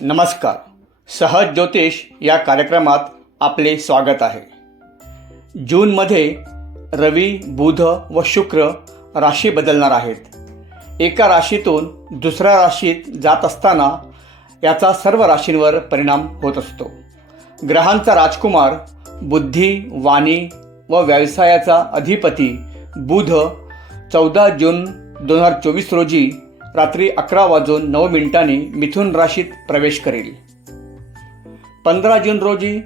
नमस्कार. सहज ज्योतिष या कार्यक्रमात आपले स्वागत आहे. जूनमध्ये रवी बुध व शुक्र राशी बदलणार आहेत. एका राशीतून दुसऱ्या राशीत जात असताना याचा सर्व राशींवर परिणाम होत असतो. ग्रहांचा राजकुमार बुद्धी वाणी व व्यवसायाचा अधिपती बुध चौदा जून दोन हजार चोवीस रोजी रात्री अकरा वाजून नऊ मिनिटांनी मिथुन राशीत प्रवेश करेल. पंधरा जून रोजी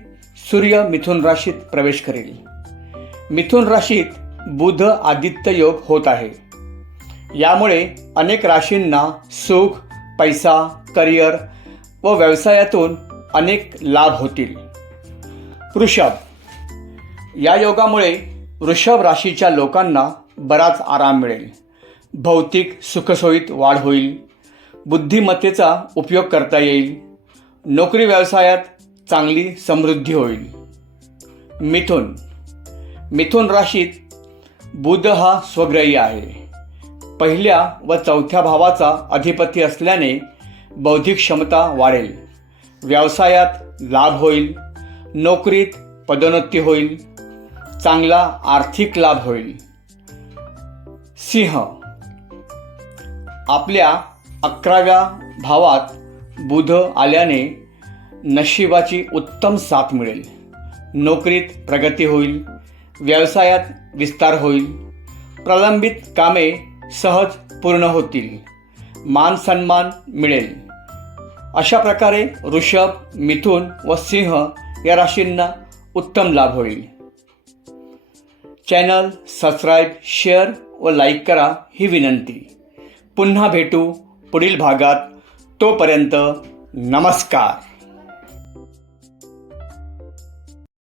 सूर्य मिथुन राशीत प्रवेश करेल. मिथुन राशीत बुध आदित्य योग होत आहे. यामुळे अनेक राशींना सुख पैसा करिअर व व्यवसायातून अनेक लाभ होतील. वृषभ. या योगामुळे वृषभ राशीच्या लोकांना बराच आराम मिळेल. भौतिक सुखसोयीत वाढ होईल. बुद्धिमत्तेचा उपयोग करता येईल. नोकरी व्यवसायात चांगली समृद्धी होईल. मिथुन. मिथुन राशीत बुध हा स्वग्रही आहे. पहिल्या व चौथ्या भावाचा अधिपती असल्याने बौद्धिक क्षमता वाढेल. व्यवसायात लाभ होईल. नोकरीत पदोन्नती होईल. चांगला आर्थिक लाभ होईल. सिंह. आपल्या अकराव्या भावात बुध आल्याने नशिबाची उत्तम साथ मिळेल. नोकरीत प्रगती होईल व्यवसायात विस्तार होईल प्रलंबित कामे सहज पूर्ण होतील मान सन्मान मिळेल. अशा प्रकारे ऋषभ मिथुन व सिंह या राशींना उत्तम लाभ होईल. चॅनल सबस्क्राईब शेअर व लाईक करा ही विनंती. पुन्हा भेटू पुढील भागात. तोपर्यंत नमस्कार.